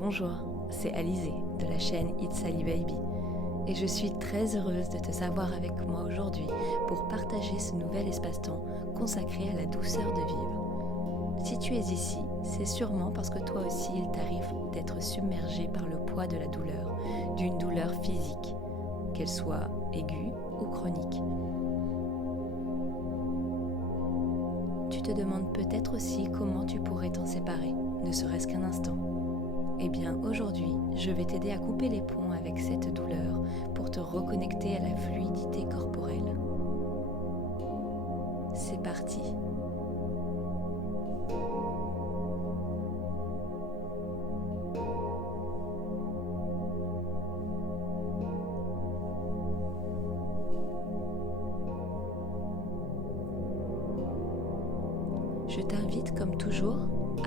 Bonjour, c'est Alizée de la chaîne It's Ali Baby et je suis très heureuse de te savoir avec moi aujourd'hui pour partager ce nouvel espace-temps consacré à la douceur de vivre. Si tu es ici, c'est sûrement parce que toi aussi il t'arrive d'être submergé par le poids de la douleur, d'une douleur physique, qu'elle soit aiguë ou chronique. Tu te demandes peut-être aussi comment tu pourrais t'en séparer, ne serait-ce qu'un instant. Eh bien, aujourd'hui, je vais t'aider à couper les ponts avec cette douleur pour te reconnecter à la fluidité corporelle. C'est parti. Je t'invite, comme toujours,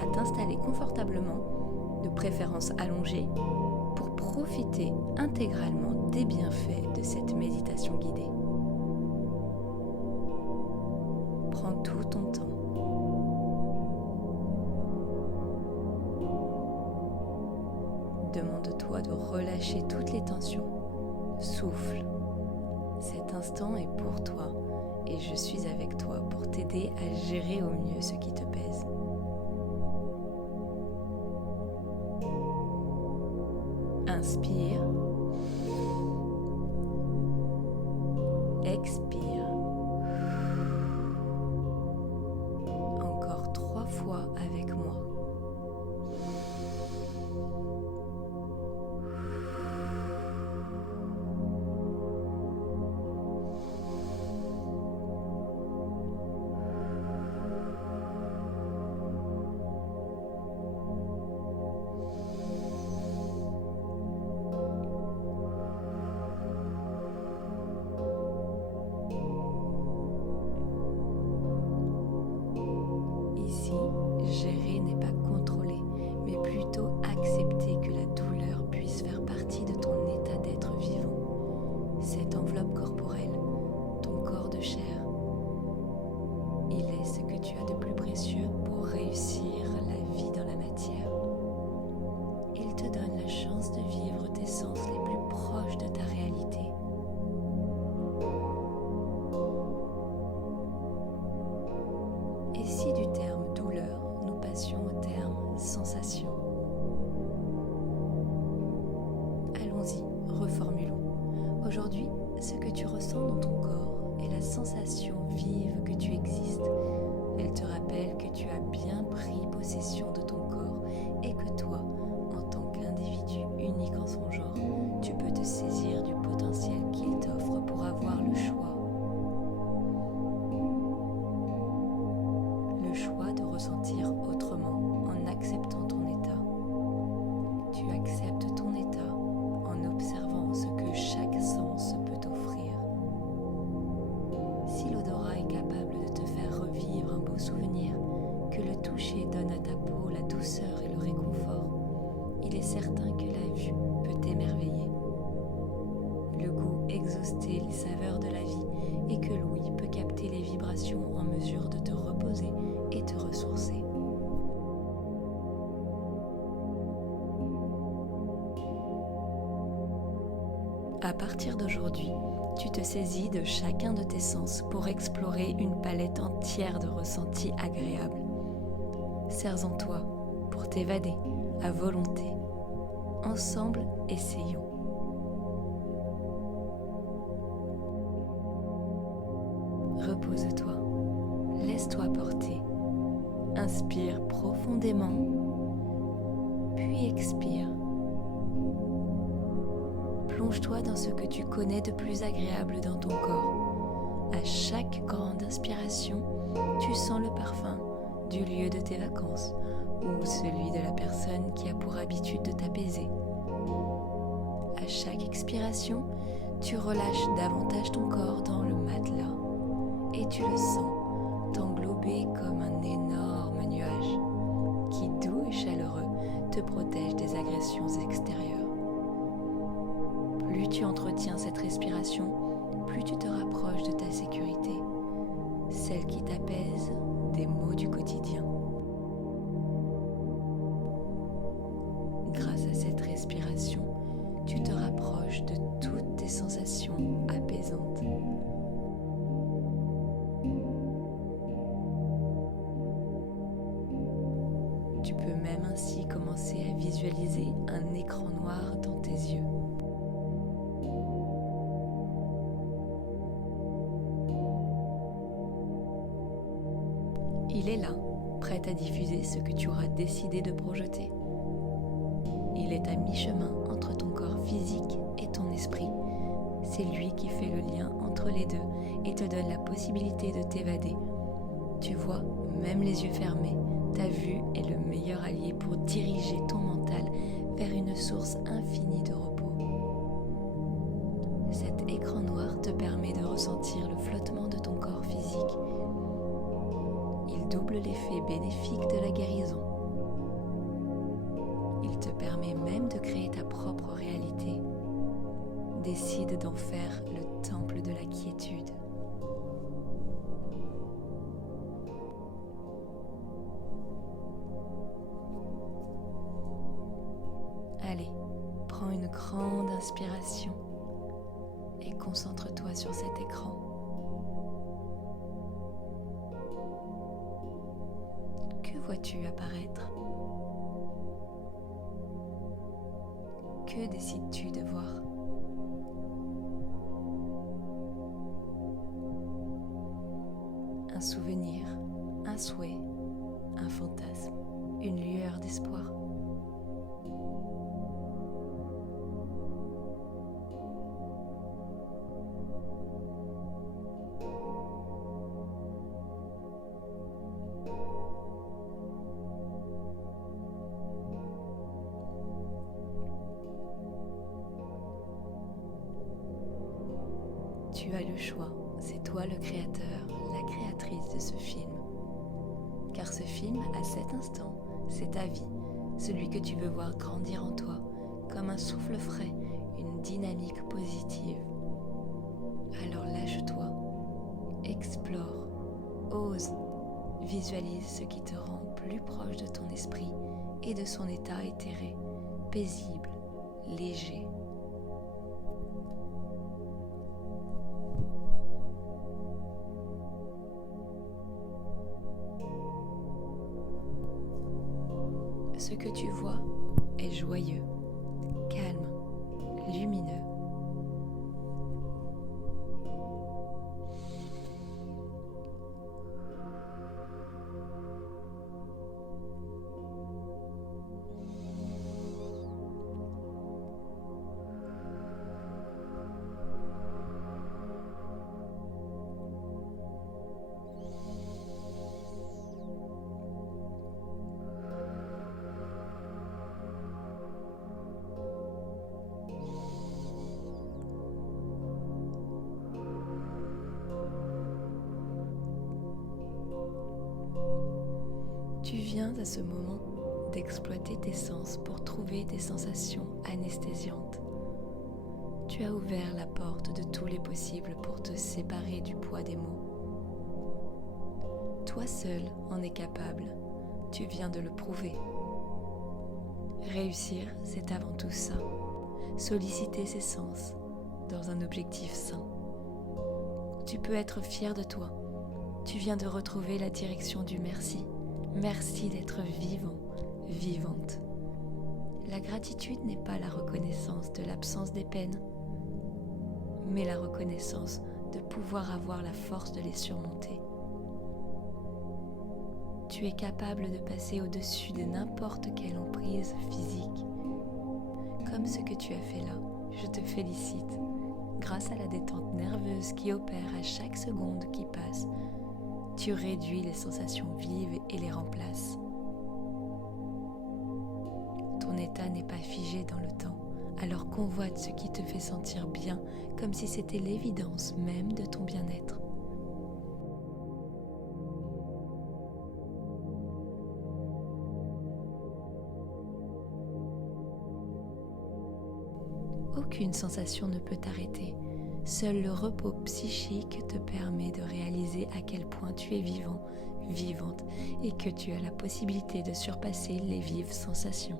à t'installer confortablement, de préférence allongée, pour profiter intégralement des bienfaits de cette méditation guidée. Prends tout ton temps. Demande-toi de relâcher toutes les tensions. Souffle. Cet instant est pour toi et je suis avec toi pour t'aider à gérer au mieux ce qui te pèse. Inspire. Expire. Encore 3 fois avec moi. Gérer n'est pas contrôler, mais plutôt accepter que la douleur puisse faire partie de ton état d'être vivant. Cette enveloppe corporelle, ton corps de chair, il est ce que tu as de plus précieux pour réussir la vie dans la matière. Il te donne la chance de vivre tes sens les plus proches de ta réalité. Et si du terme douleur, nous passions au terme sensation. Allons-y, reformulons. Aujourd'hui, ce que tu ressens dans ton corps est la sensation vive que tu existes. Elle te rappelle que tu as bien pris possession de ton corps et que toi, en tant qu'individu unique en son genre, tu peux te saisir du potentiel qu'il t'offre pour avoir le choix. Le choix de ressentir autrement en acceptant ton état. Tu acceptes ton état en observant ce que chaque sens peut t'offrir. Si l'odorat est capable de te faire revivre un beau souvenir, que le toucher donne à ta peau la douceur et le réconfort, il est certain que la vue peut t'émerveiller. Le goût exhauster les saveurs de la vie et que l'ouïe peut capter les vibrations en mesure de te reposer et te ressourcer. À partir d'aujourd'hui, tu te saisis de chacun de tes sens pour explorer une palette entière de ressentis agréables. Serre-en toi pour t'évader à volonté. Ensemble, essayons. Repose-toi, laisse-toi porter. Inspire profondément, puis expire. Plonge-toi dans ce que tu connais de plus agréable dans ton corps. À chaque grande inspiration, tu sens le parfum du lieu de tes vacances ou celui de la personne qui a pour habitude de t'apaiser. À chaque expiration, tu relâches davantage ton corps dans le matelas et tu le sens t'englober comme un énorme nuage qui, doux et chaleureux, te protège des agressions extérieures. Plus tu entretiens cette respiration, plus tu te rapproches de ta sécurité, celle qui t'apaise des maux du quotidien. Grâce inspiration, tu te rapproches de toutes tes sensations apaisantes. Tu peux même ainsi commencer à visualiser un écran noir dans tes yeux. Il est là, prêt à diffuser ce que tu auras décidé de projeter. Il est à mi-chemin entre ton corps physique et ton esprit. C'est lui qui fait le lien entre les deux et te donne la possibilité de t'évader. Tu vois, même les yeux fermés, ta vue est le meilleur allié pour diriger ton mental vers une source infinie de repos. Cet écran noir te permet de ressentir le flottement de ton corps physique. Il double l'effet bénéfique de la guérison. Il te permet même de créer ta propre réalité. Décide d'en faire le temple de la quiétude. Allez, prends une grande inspiration et concentre-toi sur cet écran. Que vois-tu apparaître? Que décides-tu de voir? Un souvenir, un souhait, un fantasme, une lueur d'espoir. Tu as le choix, c'est toi le créateur, la créatrice de ce film. Car ce film, à cet instant, c'est ta vie, celui que tu veux voir grandir en toi, comme un souffle frais, une dynamique positive. Alors lâche-toi, explore, ose, visualise ce qui te rend plus proche de ton esprit et de son état éthéré, paisible, léger. Ce que tu vois est joyeux, calme, lumineux. Tu viens à ce moment d'exploiter tes sens pour trouver des sensations anesthésiantes. Tu as ouvert la porte de tous les possibles pour te séparer du poids des mots. Toi seul en es capable, tu viens de le prouver. Réussir, c'est avant tout ça, solliciter ses sens dans un objectif sain. Tu peux être fier de toi, tu viens de retrouver la direction du merci. Merci d'être vivant, vivante. La gratitude n'est pas la reconnaissance de l'absence des peines, mais la reconnaissance de pouvoir avoir la force de les surmonter. Tu es capable de passer au-dessus de n'importe quelle emprise physique. Comme ce que tu as fait là, je te félicite. Grâce à la détente nerveuse qui opère à chaque seconde qui passe, tu réduis les sensations vives et les remplaces. Ton état n'est pas figé dans le temps, alors convoite ce qui te fait sentir bien, comme si c'était l'évidence même de ton bien-être. Aucune sensation ne peut t'arrêter. Seul le repos psychique te permet de réaliser à quel point tu es vivant, vivante, et que tu as la possibilité de surpasser les vives sensations.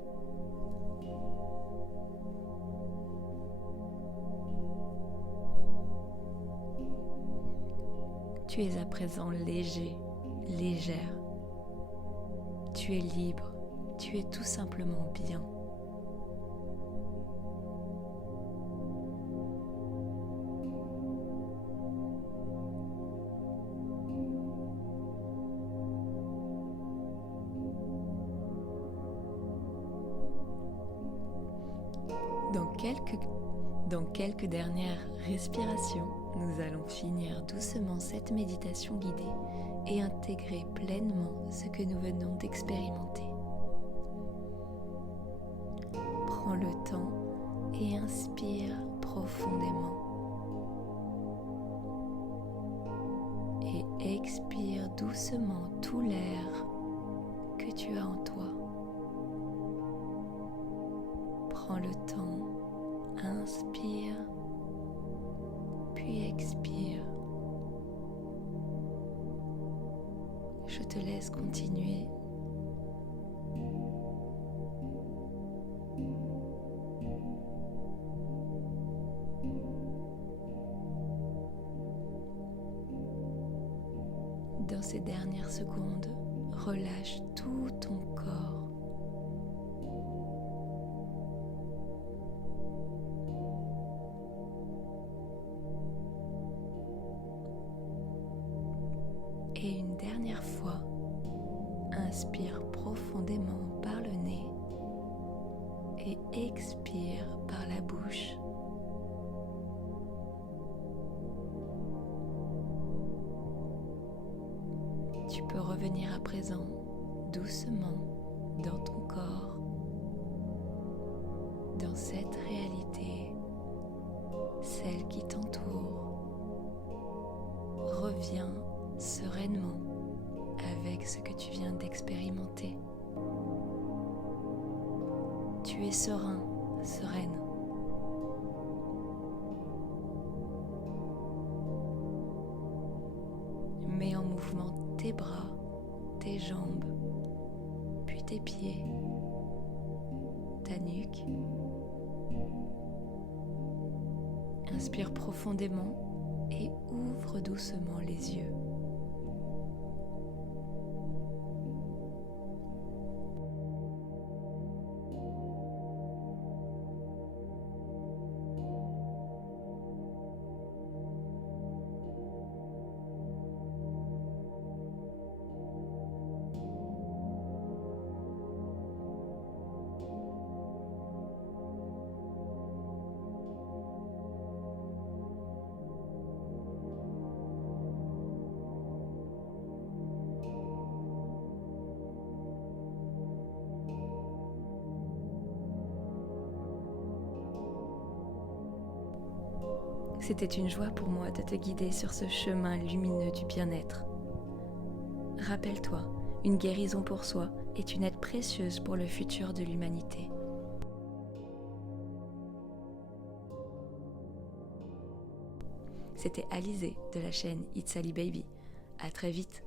Tu es à présent léger, légère. Tu es libre, tu es tout simplement bien. Dans quelques dernières respirations, nous allons finir doucement cette méditation guidée et intégrer pleinement ce que nous venons d'expérimenter. Prends le temps et inspire profondément. Et expire doucement tout l'air que tu as en toi. Prends le temps. Inspire, puis expire. Je te laisse continuer. Dans ces dernières secondes, relâche tout ton corps. Et une dernière fois, inspire profondément par le nez et expire par la bouche. Tu peux revenir à présent doucement dans ton corps, dans cette réalité, celle qui t'entoure. Reviens sereinement avec ce que tu viens d'expérimenter. Tu es serein, sereine. Mets en mouvement tes bras, tes jambes, puis tes pieds, ta nuque. Inspire profondément et ouvre doucement les yeux. C'était une joie pour moi de te guider sur ce chemin lumineux du bien-être. Rappelle-toi, une guérison pour soi est une aide précieuse pour le futur de l'humanité. C'était Alizée de la chaîne It's Ali Baby. À très vite.